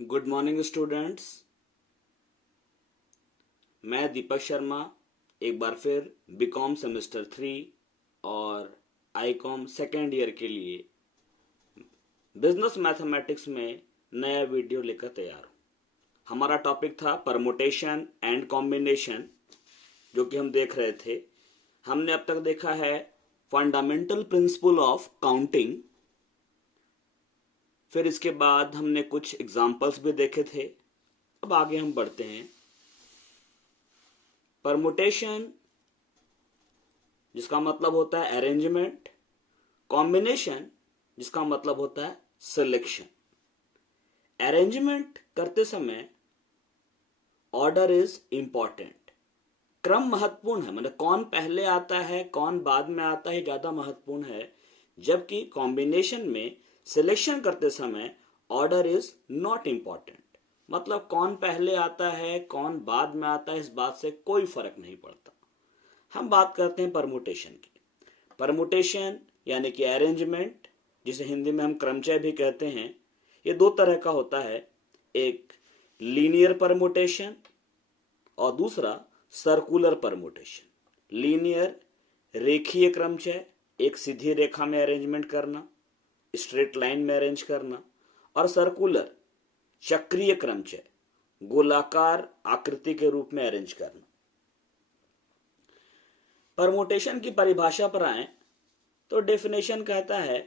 Good morning students. मैं दीपक शर्मा एक बार फिर बीकॉम सेमेस्टर 3 और आईकॉम सेकेंड ईयर के लिए बिजनेस मैथमेटिक्स में नया वीडियो लेकर तैयार हूँ। हमारा टॉपिक था परमुटेशन एंड कॉम्बिनेशन, जो कि हम देख रहे थे। हमने अब तक देखा है फंडामेंटल प्रिंसिपल ऑफ काउंटिंग। फिर इसके बाद हमने कुछ एग्जाम्पल्स भी देखे थे। अब आगे हम बढ़ते हैं। परमुटेशन जिसका मतलब होता है अरेंजमेंट, कॉम्बिनेशन जिसका मतलब होता है सिलेक्शन। अरेंजमेंट करते समय ऑर्डर इज इंपॉर्टेंट, क्रम महत्वपूर्ण है। मतलब कौन पहले आता है कौन बाद में आता है ज्यादा महत्वपूर्ण है। जबकि कॉम्बिनेशन में सिलेक्शन करते समय ऑर्डर इज नॉट इंपॉर्टेंट। मतलब कौन पहले आता है कौन बाद में आता है इस बात से कोई फर्क नहीं पड़ता। हम बात करते हैं परमुटेशन की। परमुटेशन यानी कि अरेंजमेंट, जिसे हिंदी में हम क्रमचय भी कहते हैं, ये दो तरह का होता है। एक लीनियर परमुटेशन और दूसरा सर्कुलर परमुटेशन। लीनियर रेखीय क्रमचय, एक सीधी रेखा में अरेंजमेंट करना, स्ट्रेट लाइन में अरेंज करना। और सर्कुलर चक्रीय क्रमचय, गोलाकार आकृति के रूप में अरेंज करना। परमुटेशन की परिभाषा पर आए तो डेफिनेशन कहता है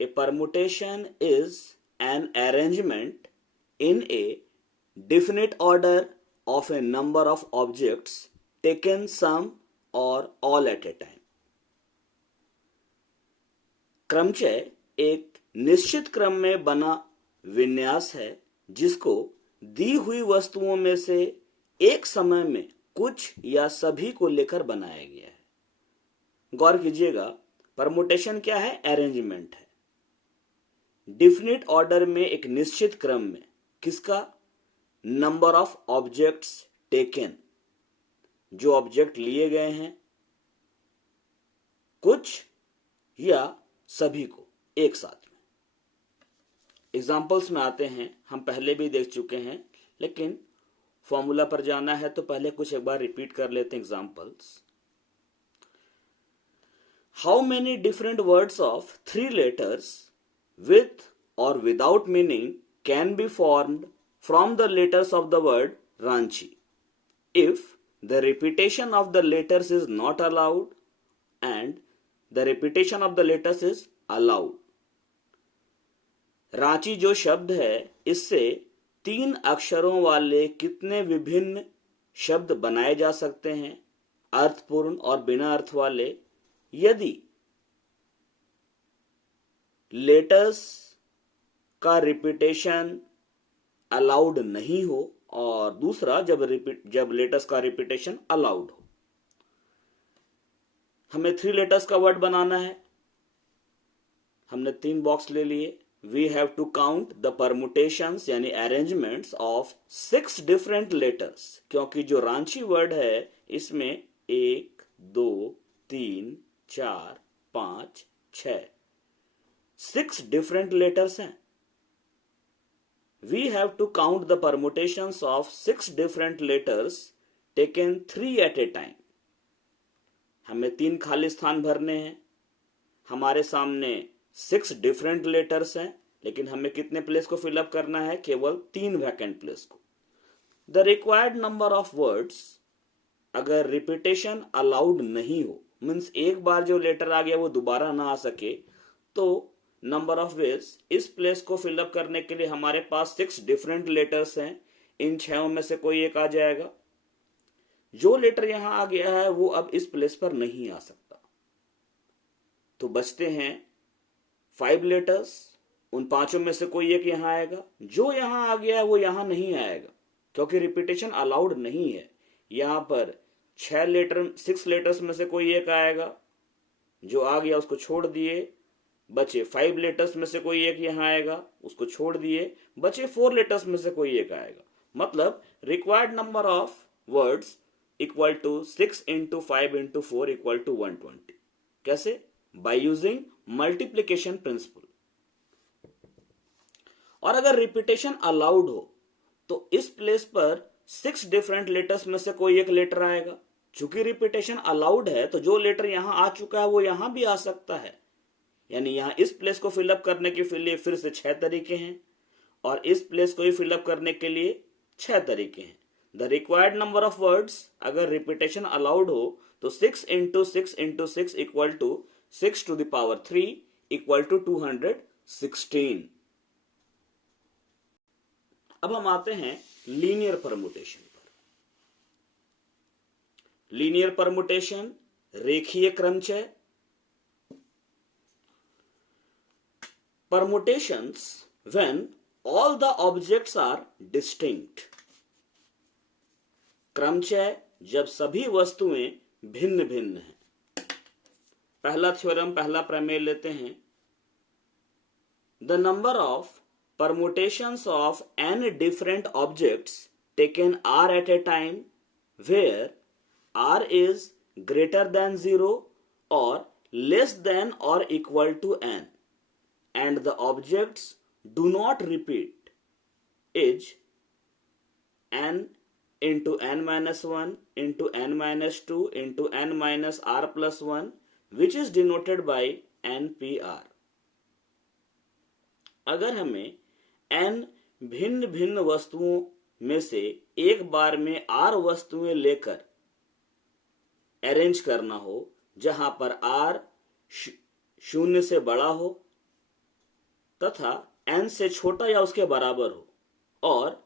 a permutation is an arrangement in a definite order of a number of objects taken some or all at a time। क्रमचय एक निश्चित क्रम में बना विन्यास है जिसको दी हुई वस्तुओं में से एक समय में कुछ या सभी को लेकर बनाया गया है। गौर कीजिएगा, परमुटेशन क्या है? अरेंजमेंट है। डिफिनिट ऑर्डर में एक निश्चित क्रम में किसका? नंबर ऑफ ऑब्जेक्ट्स टेकन, जो ऑब्जेक्ट लिए गए हैं, कुछ या सभी को एक साथ में। एग्जाम्पल्स में आते हैं, हम पहले भी देख चुके हैं, लेकिन फॉर्मूला पर जाना है तो पहले कुछ एक बार रिपीट कर लेते हैं examples. How many different words of 3 letters with or without meaning can be formed from the letters of the word Ranchi if the repetition of the letters is not allowed and the repetition of the letters is allowed। Ranchi जो शब्द है, इससे 3 अक्षरों वाले कितने विभिन्न शब्द बनाए जा सकते हैं, अर्थपूर्ण और बिना अर्थ वाले, यदि लेटर्स का रिपीटेशन अलाउड नहीं हो और दूसरा जब लेटर्स का रिपीटेशन अलाउड हो। हमें 3 लेटर्स का वर्ड बनाना है। हमने 3 बॉक्स ले लिए। We have to count the permutations यानी अरेंजमेंट्स ऑफ 6 डिफरेंट लेटर्स, क्योंकि जो रांची वर्ड है इसमें 1 2 3 4 5 6 डिफरेंट लेटर्स हैं। We have to count the permutations of 6 different letters taken 3 at a time। हमें 3 खाली स्थान भरने हैं। हमारे सामने 6 डिफरेंट लेटर्स हैं, लेकिन हमें कितने प्लेस को फिलअप करना है? केवल 3 वैकेंट प्लेस को। The required number of words, अगर रिपीटेशन अलाउड नहीं हो, मीन्स एक बार जो लेटर आ गया वो दोबारा ना आ सके, तो नंबर ऑफ वेज, इस प्लेस को फिलअप करने के लिए हमारे पास 6 डिफरेंट लेटर्स हैं। इन 6 में से कोई एक आ जाएगा। जो लेटर यहां आ गया है वो अब इस प्लेस पर नहीं आ सकता, तो बचते हैं 5 लेटर्स। उन 5 में से कोई एक यहां आएगा। जो यहां आ गया है वो यहां नहीं आएगा, क्योंकि रिपीटेशन अलाउड नहीं है। यहां पर 6 लेटर्स में से कोई एक आएगा। जो आ गया उसको छोड़ दिए, बचे 5 लेटर्स में से कोई एक यहां आएगा, उसको छोड़ दिए, बचे 4 लेटर्स में से कोई एक आएगा। मतलब required number of words equal to 6 into 5 into 4 equal to 120। कैसे? By using multiplication principle. और अगर रिपीटेशन अलाउड हो तो इस प्लेस पर 6 डिफरेंट लेटर्स में से कोई एक लेटर आएगा। चूंकि रिपीटेशन अलाउड है तो जो लेटर यहां आ चुका है वो यहां भी आ सकता है, यानी यहां इस प्लेस को फिलअप करने के लिए फिर से 6 तरीके हैं और इस प्लेस को भी फिलअप करने के लिए 6 तरीके हैं। The required number of words, अगर रिपीटेशन अलाउड हो तो 6 into 6 into 6 equal to 6 to the power 3 equal to 216। अब हम आते हैं लीनियर परमुटेशन पर। लीनियर परमुटेशन, रेखीय क्रमचय। Permutations when all the objects are distinct. क्रमचय जब सभी वस्तुएं भिन्न भिन्न हैं। पहला थ्योरम, पहला प्रमेय लेते हैं। The number of permutations of n different objects taken r at a time where r is greater than 0 or less than or equal to n and the objects do not repeat is n into n minus 1 into n minus 2 into n minus r plus 1, which is denoted by npr. अगर हमें n भिन्न भिन्न वस्तुओं में से एक बार में r वस्तुएं लेकर अरेंज करना हो जहां पर r शून्य से बड़ा हो तथा n से छोटा या उसके बराबर हो और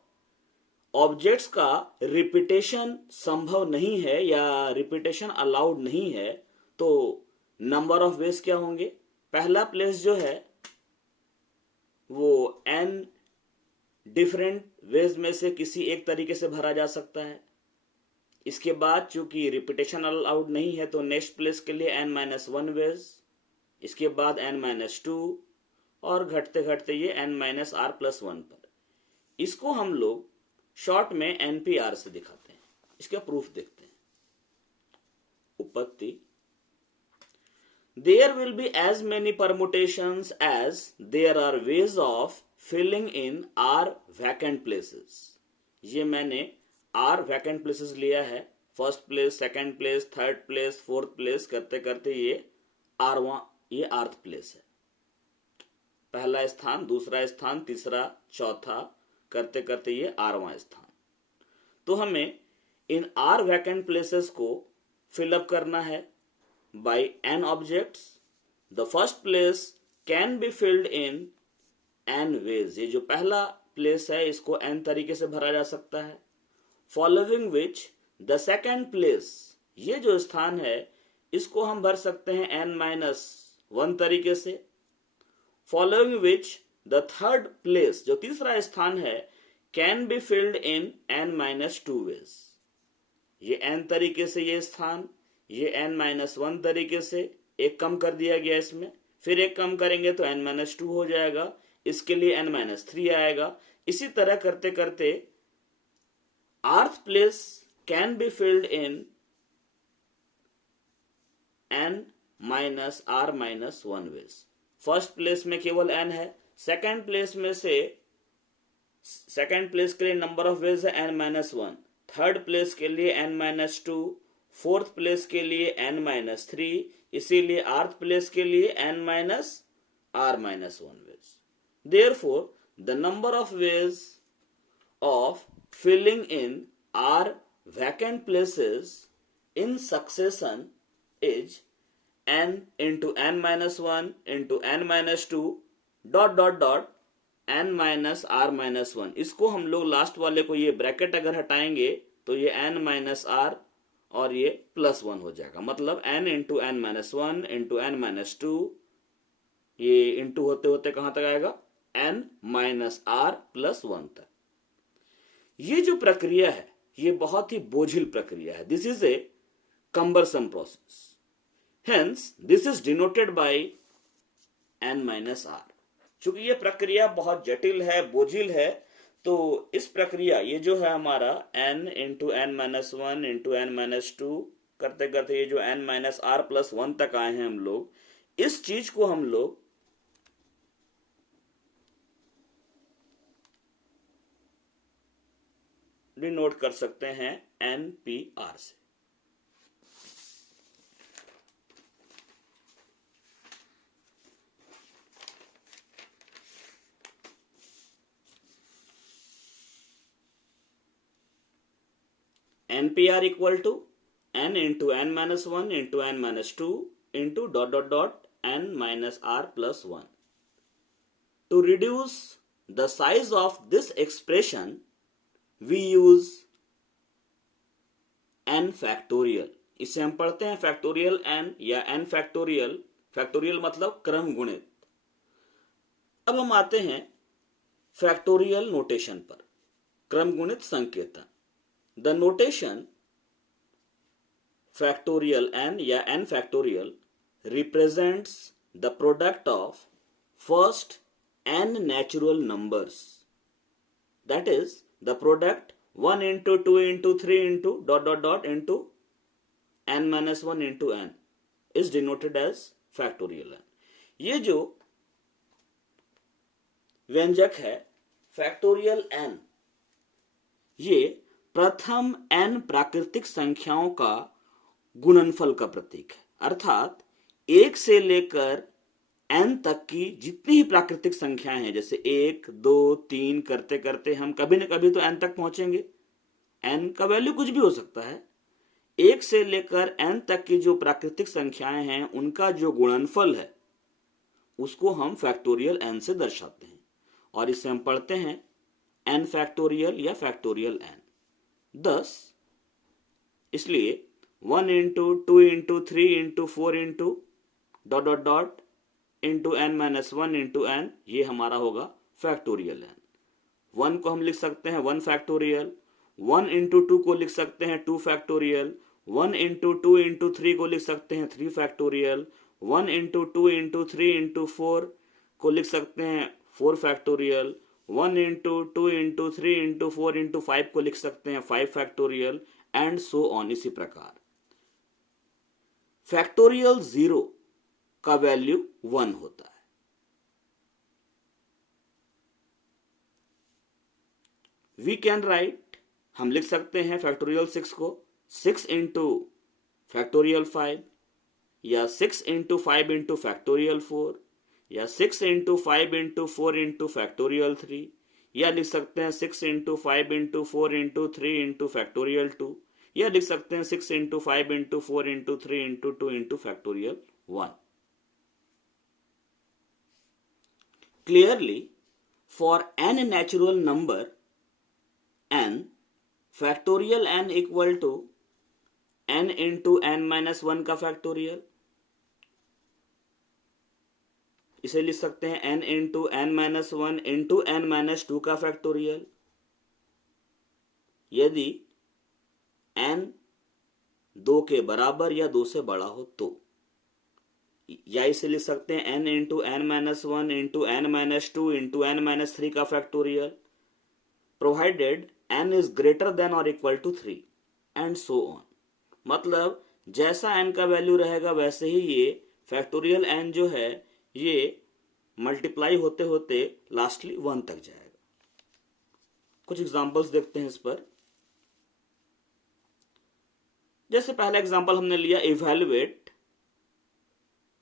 ऑब्जेक्ट्स का रिपीटेशन संभव नहीं है या रिपीटेशन अलाउड नहीं है, तो नंबर ऑफ वेज क्या होंगे? पहला प्लेस जो है वो n डिफरेंट वेज में से किसी एक तरीके से भरा जा सकता है। इसके बाद चूंकि रिपीटेशन अलाउड नहीं है तो नेक्स्ट प्लेस के लिए n-1 वेज, इसके बाद n-2 और घटते घटते ये n-r+1 पर। इसको हम लोग शॉर्ट में npr से दिखाते हैं। इसका प्रूफ देखते हैं। उपपत्ति, there will be as many permutations as there are ways of filling in r vacant places। ये मैंने r vacant places लिया है। First place, second place, third place, fourth place करते करते ये आर्थ प्लेस है। पहला स्थान, दूसरा स्थान, तीसरा, चौथा करते करते ये आरवां स्थान। तो हमें इन r vacant places को फिलअप करना है by n objects. The first place can be filled in n ways। ये जो पहला प्लेस है इसको n तरीके से भरा जा सकता है। Following which the second place, ये जो स्थान है इसको हम भर सकते हैं n-1 तरीके से। Following which the third place, जो तीसरा स्थान है, can be filled in n-2 ways। ये n तरीके से ये स्थान, ये n-1 तरीके से, एक कम कर दिया गया इसमें, फिर एक कम करेंगे तो n-2 हो जाएगा, इसके लिए n-3 आएगा। इसी तरह करते करते rth place can be filled in n-r-1 ways। First place में केवल n है, सेकंड प्लेस में से सेकंड प्लेस के लिए नंबर ऑफ वेज है n-1, थर्ड प्लेस के लिए n-2, फोर्थ प्लेस के लिए n-3, इसीलिए आर्थ प्लेस के लिए n-r-1 ways. Therefore, the number of ways of filling in r vacant places in succession is n into n-1 into n-2 dot dot dot n-r-1। इसको हम लोग लास्ट वाले को ये ब्रैकेट अगर हटाएंगे तो ये n-r और ये +1 हो जाएगा। मतलब n into n-1 into n-2, ये इंटू होते होते कहां तक आएगा? n-r+1 तक। ये जो प्रक्रिया है ये बहुत ही बोझिल प्रक्रिया है। This is A cumbersome process, hence this is denoted by n-r। चूंकि ये प्रक्रिया बहुत जटिल है, बोझिल है, तो इस प्रक्रिया ये जो है हमारा n into n-1 into n-2 करते करते ये जो n-r+1 तक आए हैं हम लोग, इस चीज को हम लोग भी नोट कर सकते हैं NPR से। NPR equal to n into n minus 1 into n minus 2 into dot dot dot n minus r plus 1. To reduce the size of this expression, we use n factorial. इसे हम पढ़ते हैं factorial n या n factorial. Factorial मतलब क्रम गुणित। अब हम आते हैं फैक्टोरियल नोटेशन पर, क्रम गुणित संकेतन। The notation factorial n या n factorial represents the product of first n natural numbers. That is the product 1 into 2 into 3 into dot dot dot into n minus 1 into n is denoted as factorial n. ये जो व्यंजक है factorial n, ये प्रथम n प्राकृतिक संख्याओं का गुणनफल का प्रतीक है। अर्थात 1 से लेकर n तक की जितनी ही प्राकृतिक संख्याएं हैं, जैसे 1, 2, 3 करते करते हम कभी न कभी तो n तक पहुंचेंगे। n का वैल्यू कुछ भी हो सकता है। 1 से लेकर n तक की जो प्राकृतिक संख्याएं हैं उनका जो गुणनफल है उसको हम फैक्टोरियल n से दर्शाते हैं और इसे हम पढ़ते हैं n फैक्टोरियल या फैक्टोरियल n। 10 इसलिए 1 into 2 into 3 into 4 into dot dot dot into n minus 1 into n, ये हमारा होगा फैक्टोरियल n। 1 को हम लिख सकते हैं 1 फैक्टोरियल, 1 into 2 को लिख सकते हैं 2 फैक्टोरियल, 1 into 2 into 3 को लिख सकते हैं 3 फैक्टोरियल, 1 into 2 into 3 into 4 को लिख सकते हैं 4 factorial, 1 into 2 into 3 into 4 into 5 को लिख सकते हैं 5 फैक्टोरियल एंड सो ऑन। इसी प्रकार फैक्टोरियल 0 का वैल्यू 1 होता है। वी कैन राइट, हम लिख सकते हैं फैक्टोरियल 6 को 6 into फैक्टोरियल 5 या 6 into 5 into फैक्टोरियल 4 या 6 into 5 into 4 into फैक्टोरियल 3 या लिख सकते हैं 6 into 5 into 4 into 3 into factorial 2 या लिख सकते हैं 6 into 5 into 4 into 3 into 2 into factorial 1। Clearly, for n natural number n, factorial n equal to n into n minus 1 का फैक्टोरियल, इसे लिख सकते हैं n into n minus 1 into n minus 2 का फैक्टोरियल। यदि n 2 के बराबर या 2 से बड़ा हो तो, या इसे लिख सकते हैं n into n minus 1 into n minus 2 into n minus 3 का factorial, provided n is greater than or equal to 3 and so on। मतलब जैसा n का वैल्यू रहेगा वैसे ही ये फैक्टोरियल n जो है ये मल्टीप्लाई होते होते लास्टली 1 तक जाएगा। कुछ एग्जांपल्स देखते हैं इस पर। जैसे पहला एग्जांपल हमने लिया इवैल्यूएट,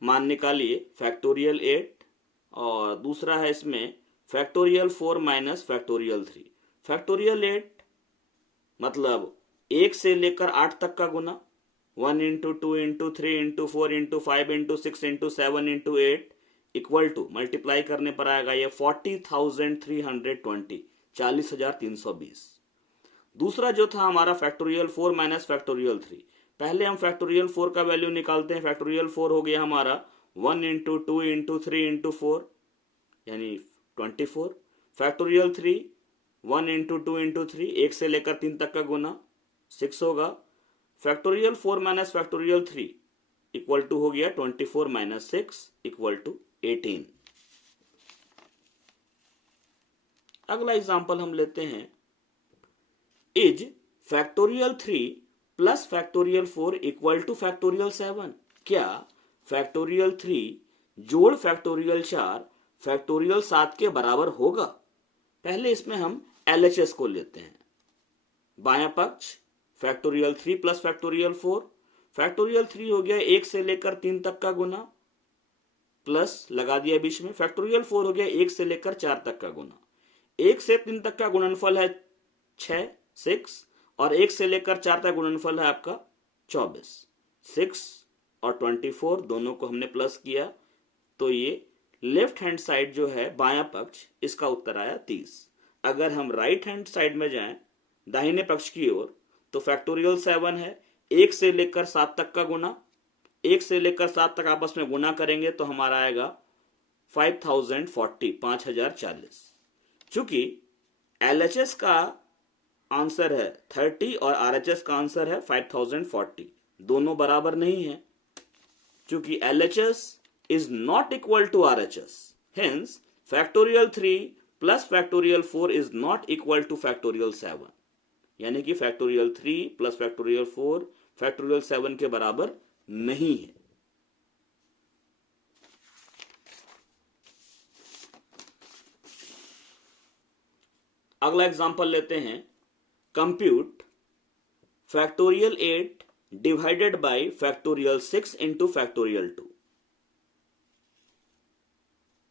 मान निकालिए फैक्टोरियल 8, और दूसरा है इसमें फैक्टोरियल 4 माइनस फैक्टोरियल 3। फैक्टोरियल 8 मतलब 1 से लेकर 8 तक का गुना, 1 into 2 into 3 into 4 into 5 into 6 into 7 into 8 equal to, multiply करने पर आएगा ये 40,320, 40,320। दूसरा जो था हमारा फैक्टोरियल 4 माइनस फैक्टोरियल 3, पहले हम फैक्टोरियल 4 का वैल्यू निकालते हैं। फैक्टोरियल 4 हो गया हमारा 1 into 2 into 3 into 4 यानी 24। फैक्टोरियल 3 1 into 2 into 3, 1 से लेकर 3 तक का गुना 6 होगा। Factorial 4 minus factorial 3 equal to हो गया 24 माइनस 6 इक्वल टू 18। अगला एग्जांपल हम लेते हैं, is factorial 3 plus factorial 4 equal to factorial 7। क्या फैक्टोरियल 3 जोड़ फैक्टोरियल 4 फैक्टोरियल 7 के बराबर होगा? पहले इसमें हम LHS को लेते हैं, बायां पक्ष फैक्टोरियल 3 प्लस फैक्टोरियल 4, फैक्टोरियल 3 हो गया 1 से लेकर 3 तक का गुना, प्लस लगा दिया बीच में, फैक्टोरियल 4 हो गया 1 से लेकर 4 तक का गुना। 1 से 3 तक का गुणनफल है 6 और 1 से लेकर 4 तक गुणनफल है आपका 24। 6 और 24 दोनों को हमने प्लस किया तो ये लेफ्ट हैंड साइड जो है बायां पक्ष, इसका उत्तर आया 30। अगर हम राइट हैंड साइड में जाएं दाहिने पक्ष की ओर तो फैक्टोरियल 7 है 1 से लेकर 7 तक का गुना, 1 से लेकर 7 तक आपस में गुना करेंगे तो हमारा आएगा 5040। चूंकि LHS का आंसर है 30 और RHS का आंसर है 5040, दोनों बराबर नहीं है। चूंकि LHS is not equal to RHS, hence factorial 3 plus factorial 4 is not equal to factorial 7, यानी कि factorial 3 plus factorial 4 factorial 7 के बराबर नहीं है। अगला एग्जांपल लेते हैं, compute factorial 8 divided by factorial 6 into factorial 2।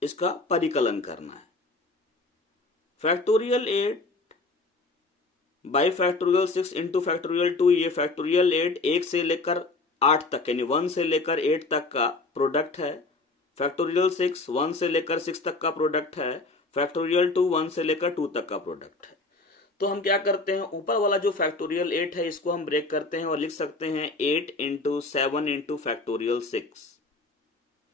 इसका परिकलन करना है। Factorial 8 by factorial 6 into factorial 2, ये फैक्टोरियल 8 1 से लेकर 8 तक यानी 1 से लेकर 8 तक का प्रोडक्ट है। फैक्टोरियल 6 1 से लेकर 6 तक का प्रोडक्ट है। फैक्टोरियल 2 1 से लेकर 2 तक का प्रोडक्ट है। तो हम क्या करते हैं, ऊपर वाला जो फैक्टोरियल 8 है इसको हम ब्रेक करते हैं और लिख सकते हैं 8 इंटू 7 इंटू फैक्टोरियल 6,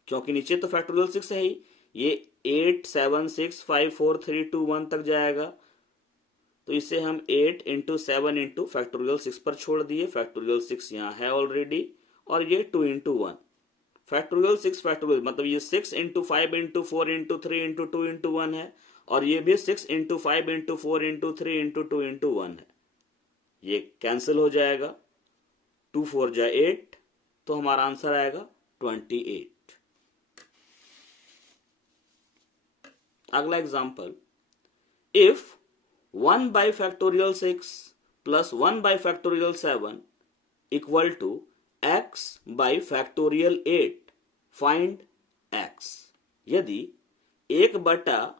क्योंकि नीचे तो फैक्टोरियल 6 है ही, ये 8 7 6 5 4 3 2 1 तक जाएगा। तो इसे हम 8 इंटू 7 इंटू फैक्टोरियल 6 पर छोड़ दिए। फैक्टोरियल 6 यहाँ है ऑलरेडी और ये 2 इंटू 1 फैक्टोरियल 6 फैक्टोरियल मतलब ये 6 into 5 into 4 into 3 into 2 into 1 है और ये भी 6 into 5 into 4 into 3 into 2 into 1 है। ये कैंसिल हो जाएगा, 2 4 जा 8, तो हमारा आंसर आएगा 28। अगला example, if 1 by factorial 6 plus 1 by factorial 7 equal to x by factorial 8, find x। यदि 1/6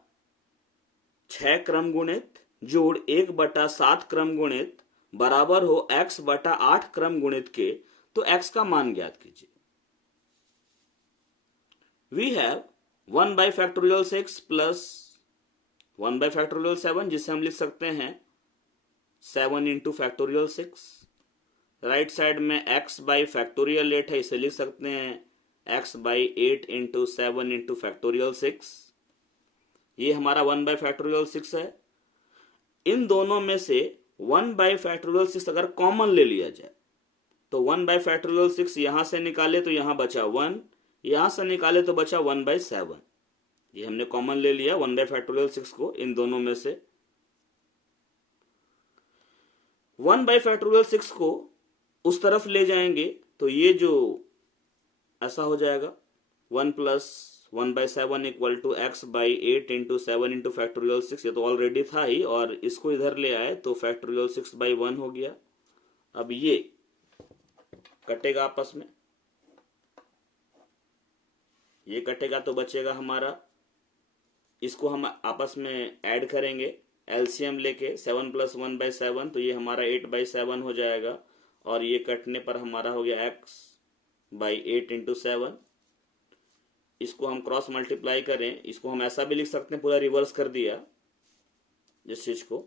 क्रम गुणित जोड़ 1/7 क्रम गुणित बराबर हो x/8 क्रम गुणित के, तो x का मान ज्ञात कीजिए। We have 1 by factorial 6 plus 1 by factorial 7, जिसे हम लिख सकते हैं 7 इंटू फैक्टोरियल 6। राइट साइड में x by factorial 8 है, इसे लिख सकते हैं x by 8 into 7 into factorial 6। ये हमारा 1 by factorial 6 है। इन दोनों में से 1 by factorial 6 अगर कॉमन ले लिया जाए तो 1 by factorial 6 यहां से निकाले तो यहां बचा 1, यहां से निकाले तो बचा 1 by 7। ये हमने कॉमन ले लिया 1 by factorial 6 को इन दोनों में से। 1 by factorial 6 को उस तरफ ले जाएंगे तो ये जो ऐसा हो जाएगा 1 plus 1 by 7 equal to x by 8 into 7 into factorial 6। ये तो ऑलरेडी था ही और इसको इधर ले आए तो फैक्टोरियल 6 by 1 हो गया। अब ये कटेगा आपस में, ये कटेगा तो बचेगा हमारा, इसको हम आपस में ऐड करेंगे एलसीएम लेके 7 plus 1 by 7, तो ये हमारा 8 by 7 हो जाएगा और ये कटने पर हमारा हो गया x by 8 इंटू 7। इसको हम क्रॉस मल्टीप्लाई करें, इसको हम ऐसा भी लिख सकते हैं, पूरा रिवर्स कर दिया जिस चीज को,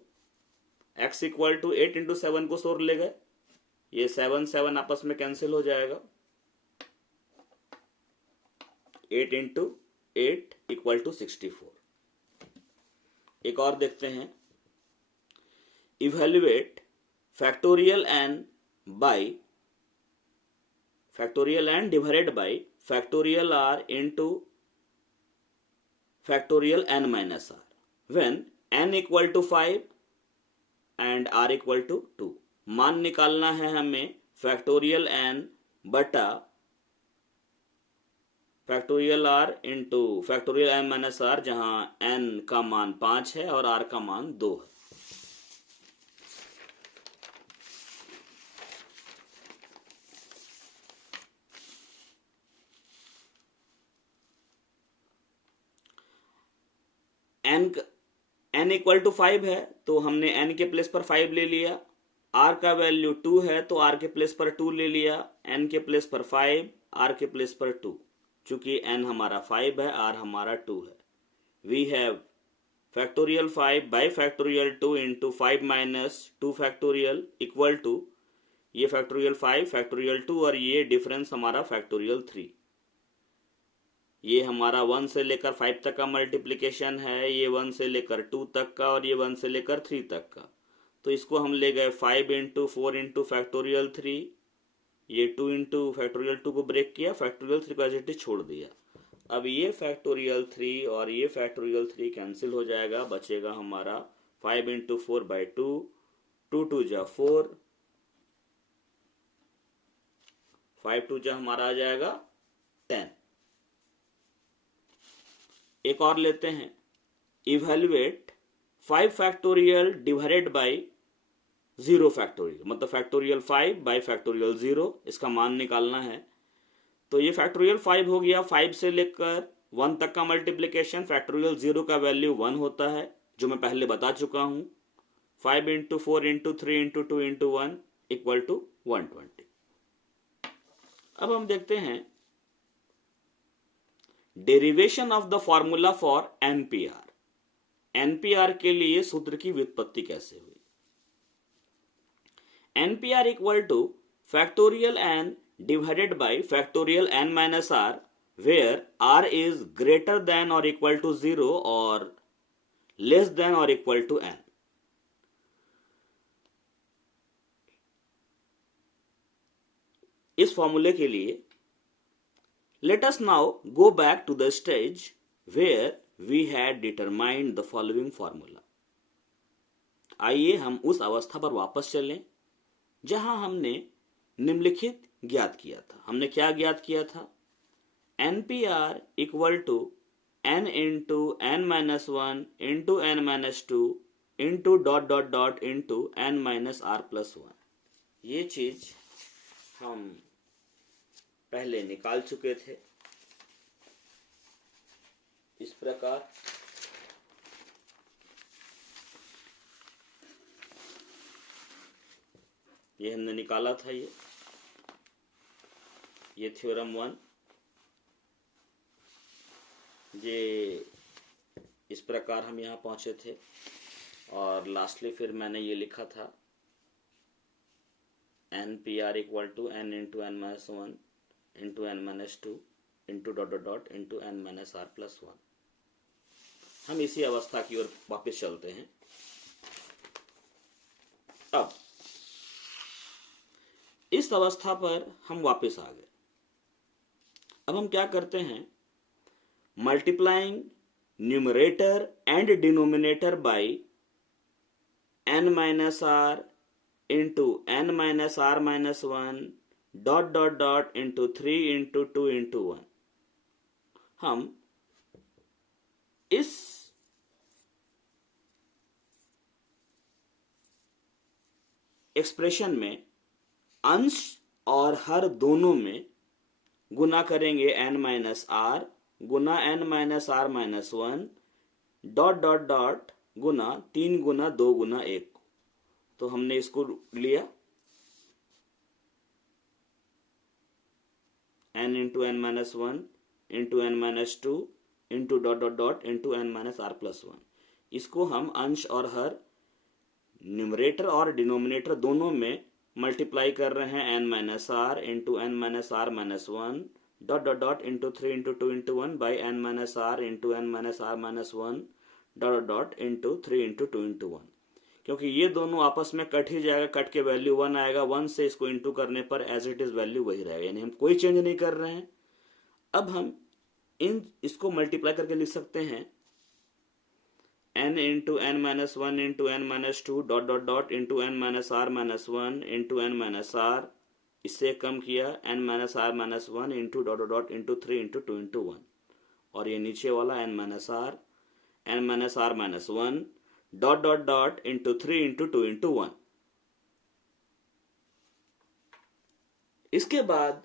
x इक्वल टू 8 इंटू 7 को सोर ले गए, ये 7 7 आपस में कैंसिल हो जाएगा, 8 इंटू 8 इक्वल टू 64। एक और देखते हैं, evaluate factorial N by factorial N divided by factorial R into factorial N minus R when N equal to 5 and R equal to 2। मान निकालना है हमें फैक्टोरियल एन बटा factorial R into factorial N minus R, जहां N का मान 5 है और आर का मान 2 है। n इक्वल टू 5 है तो हमने n के प्लेस पर 5 ले लिया, r का वैल्यू 2 है तो r के प्लेस पर 2 ले लिया, n के प्लेस पर 5, r के प्लेस पर 2। चूंकि n हमारा 5 है, r हमारा 2 है, we have factorial 5 by factorial 2 into 5 minus 2 factorial equal to ये फैक्टोरियल 5 फैक्टोरियल 2 और ये डिफरेंस हमारा फैक्टोरियल 3। ये हमारा 1 से लेकर 5 तक का मल्टीप्लिकेशन है, ये 1 से लेकर 2 तक का और ये 1 से लेकर 3 तक का। तो इसको हम ले गए 5 इंटू 4 इंटू फैक्टोरियल 3, ये 2 इंटू फैक्टोरियल 2 को ब्रेक किया, फैक्टोरियल 3 को एज इट इज छोड़ दिया। अब ये फैक्टोरियल 3 और ये फैक्टोरियल 3 कैंसिल हो जाएगा, बचेगा हमारा 5 इंटू 4 बाई 2, 2 2 जा 4, 5 2 जा हमारा आ जाएगा 10। एक और लेते हैं, evaluate 5 factorial divided by 0 factorial, मतलब फैक्टोरियल 5 बाई फैक्टोरियल 0, इसका मान निकालना है। तो ये फैक्टोरियल 5 हो गया, 5 से लेकर 1 तक का मल्टीप्लिकेशन, फैक्टोरियल 0 का वैल्यू 1 होता है जो मैं पहले बता चुका हूं। 5 into 4 into 3 into 2 into 1 equal to 120। अब हम देखते हैं derivation of the formula for NPR. NPR के लिए सूत्र की व्युत्पत्ति कैसे हुई। NPR equal to factorial N divided by factorial N minus R, where R is greater than or equal to 0 और less than or equal to N. इस फॉर्मूले के लिए let us now go back to the stage where we had determined the following formula। आइए हम उस अवस्था पर वापस चलें जहां हमने निम्नलिखित ज्ञात किया था। हमने क्या ज्ञात किया था, NPR equal to n into n minus 1 into n minus 2 into dot dot dot into n minus r plus 1। ये चीज हम पहले निकाल चुके थे इस प्रकार। ये हमने निकाला था, ये थ्योरम 1, ये इस प्रकार हम यहां पहुंचे थे। और लास्टली फिर मैंने ये लिखा था NPR equal to n into n minus 1 into n minus 2 into dot dot dot into n minus r plus 1। हम इसी अवस्था की ओर वापस चलते हैं। अब इस अवस्था पर हम वापस आ गए। अब हम क्या करते हैं, multiplying numerator and denominator by n minus R into n minus r minus 1 dot dot dot into 3 into 2 into 1। हम इस एक्सप्रेशन में अंश और हर दोनों में गुना करेंगे n माइनस आर गुना n minus are minus 1 dot dot dot गुना 3 गुना 2 गुना 1। तो हमने इसको लिया n into N minus 1 into N minus 2 into dot dot dot into N minus r plus 1। इसको हम अंश और हर न्यूमरेटर और डिनोमिनेटर दोनों में मल्टीप्लाई कर रहे हैं n minus R into N minus are minus 1 dot dot dot into 3 into 2 into 1 by n minus R into N minus are minus 1 dot dot dot into 3 into 2 into 1। क्योंकि ये दोनों आपस में कट ही जाएगा, cut के value 1 आएगा, 1 से इसको इंटू करने पर एज इट इज वैल्यू वही रहेगा, यानी हम कोई चेंज नहीं कर रहे हैं। अब हम इसको मल्टीप्लाई करके लिख सकते हैं n into N minus 1 into N minus 2 dot dot dot into N minus are minus 1 into N minus r, इससे कम किया n minus are minus 1 into dot dot dot into 3 into 2 into 1। और ये नीचे वाला n minus are minus 1 dot dot dot into 3 into 2 into 1। इसके बाद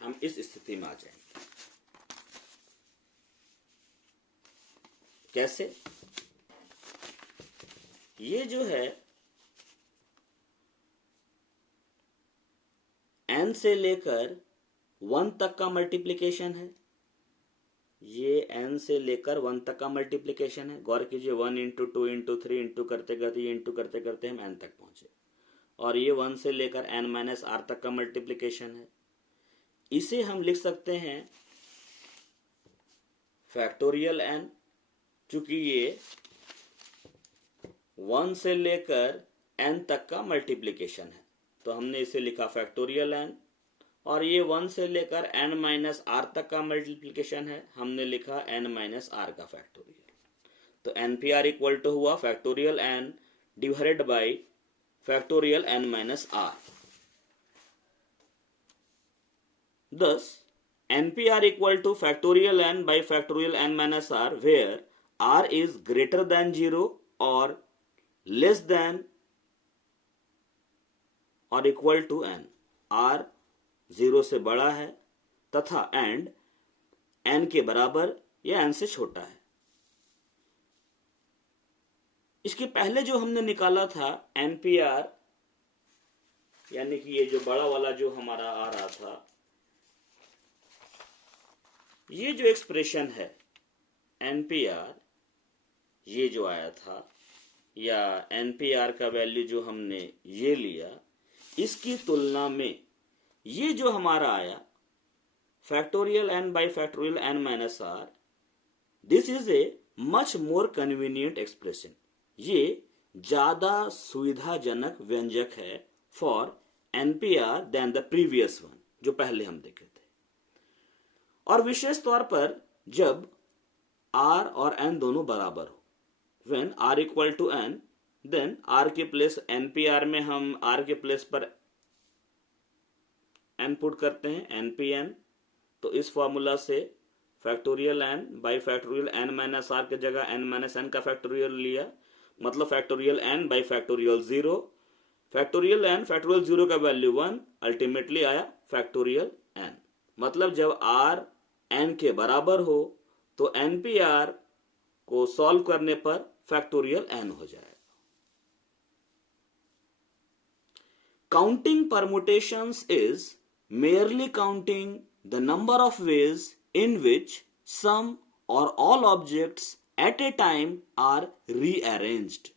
हम इस स्थिति में आ जाएंगे। कैसे? ये जो है n से लेकर 1 तक का मल्टीप्लिकेशन है, ये n से लेकर 1 तक का मल्टीप्लिकेशन है। गौर कीजिए 1 इंटू 2 इंटू 3 इंटू करते करते ये इंटू करते करते हम n तक पहुंचे, और ये 1 से लेकर n माइनस r तक का मल्टीप्लिकेशन है। इसे हम लिख सकते हैं फैक्टोरियल n, चूंकि ये 1 से लेकर n तक का मल्टीप्लिकेशन है तो हमने इसे लिखा फैक्टोरियल n, और ये 1 से लेकर n माइनस r तक का मल्टीप्लिकेशन है, हमने लिखा n माइनस r का फैक्टोरियल। तो NPR इक्वल टू हुआ factorial n divided by factorial n minus r। Thus, NPR equal to factorial n by factorial n minus r, where r is greater than 0 or less than or equal to n। r 0 से बड़ा है तथा and n के बराबर या n से छोटा है। इसके पहले जो हमने निकाला था NPR, यानी कि ये जो बड़ा वाला जो हमारा आ रहा था, ये जो एक्सप्रेशन है NPR, ये जो आया था, या NPR का वैल्यू जो हमने ये लिया, इसकी तुलना में ये जो हमारा आया factorial n by factorial n minus r, this is a much more convenient expression. ये ज्यादा सुविधाजनक व्यंजक है for NPR than the previous one जो पहले हम देखे थे। और विशेष तौर पर जब r और n दोनों बराबर हो, when r equal to n, then r के प्लेस NPR में हम r के प्लेस पर n पुट करते हैं, NPN। तो इस फॉर्मूला से factorial n by factorial n minus r के जगह n माइनस n का फैक्टोरियल लिया, मतलब factorial n by factorial 0। Factorial n factorial 0 का वैल्यू 1, अल्टीमेटली आया फैक्टोरियल n। मतलब जब r n के बराबर हो तो NPR को सॉल्व करने पर फैक्टोरियल n हो जाएगा। Counting permutations is merely counting the number of ways in which some or all objects at a time are rearranged.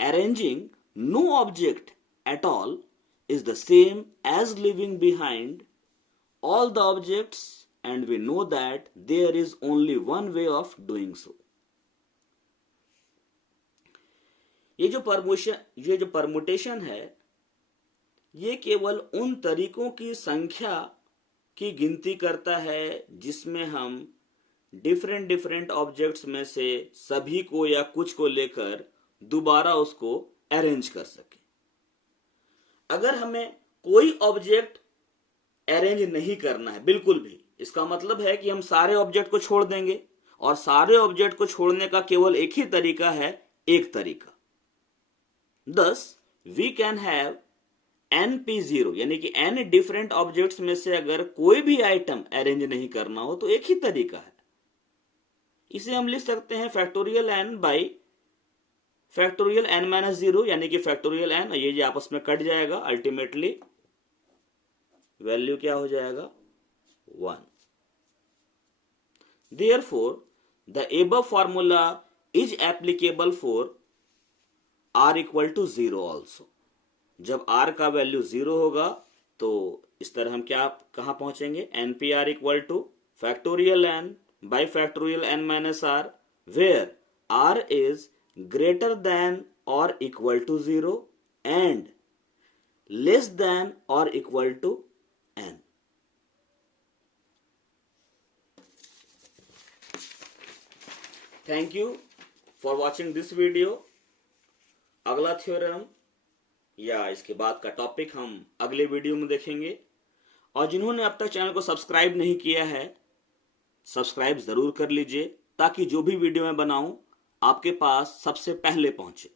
Arranging no object at all is the same as leaving behind all the objects, and we know that there is only one way of doing so. ये जो permutation है, ये केवल उन तरीकों की संख्या की गिनती करता है जिसमें हम डिफरेंट ऑब्जेक्ट्स में से सभी को या कुछ को लेकर दोबारा उसको अरेंज कर सके। अगर हमें कोई ऑब्जेक्ट अरेंज नहीं करना है बिल्कुल भी, इसका मतलब है कि हम सारे ऑब्जेक्ट को छोड़ देंगे, और सारे ऑब्जेक्ट को छोड़ने का केवल एक ही तरीका है, एक तरीका। Thus, we can have NP0, यानी कि n डिफरेंट ऑब्जेक्ट्स में से अगर कोई भी आइटम अरेंज नहीं करना हो तो एक ही तरीका है। इसे हम लिख सकते हैं factorial n by factorial n minus 0, यानी कि फैक्टोरियल n, ये जो आपस में कट जाएगा, अल्टीमेटली वैल्यू क्या हो जाएगा 1। Therefore, the above formula is applicable for r equal to 0 also. जब r का वैल्यू 0 होगा तो इस तरह हम कहां पहुंचेंगे, NPR equal to factorial n by factorial n minus r, where r is greater than or equal to 0 and less than or equal to n। Thank you for watching this video. अगला theorem या इसके बाद का topic हम अगले video में देखेंगे। और जिन्होंने अब तक चैनल को सब्सक्राइब नहीं किया है, सब्सक्राइब जरूर कर लीजिए ताकि जो भी वीडियो मैं बनाऊं आपके पास सबसे पहले पहुंचे।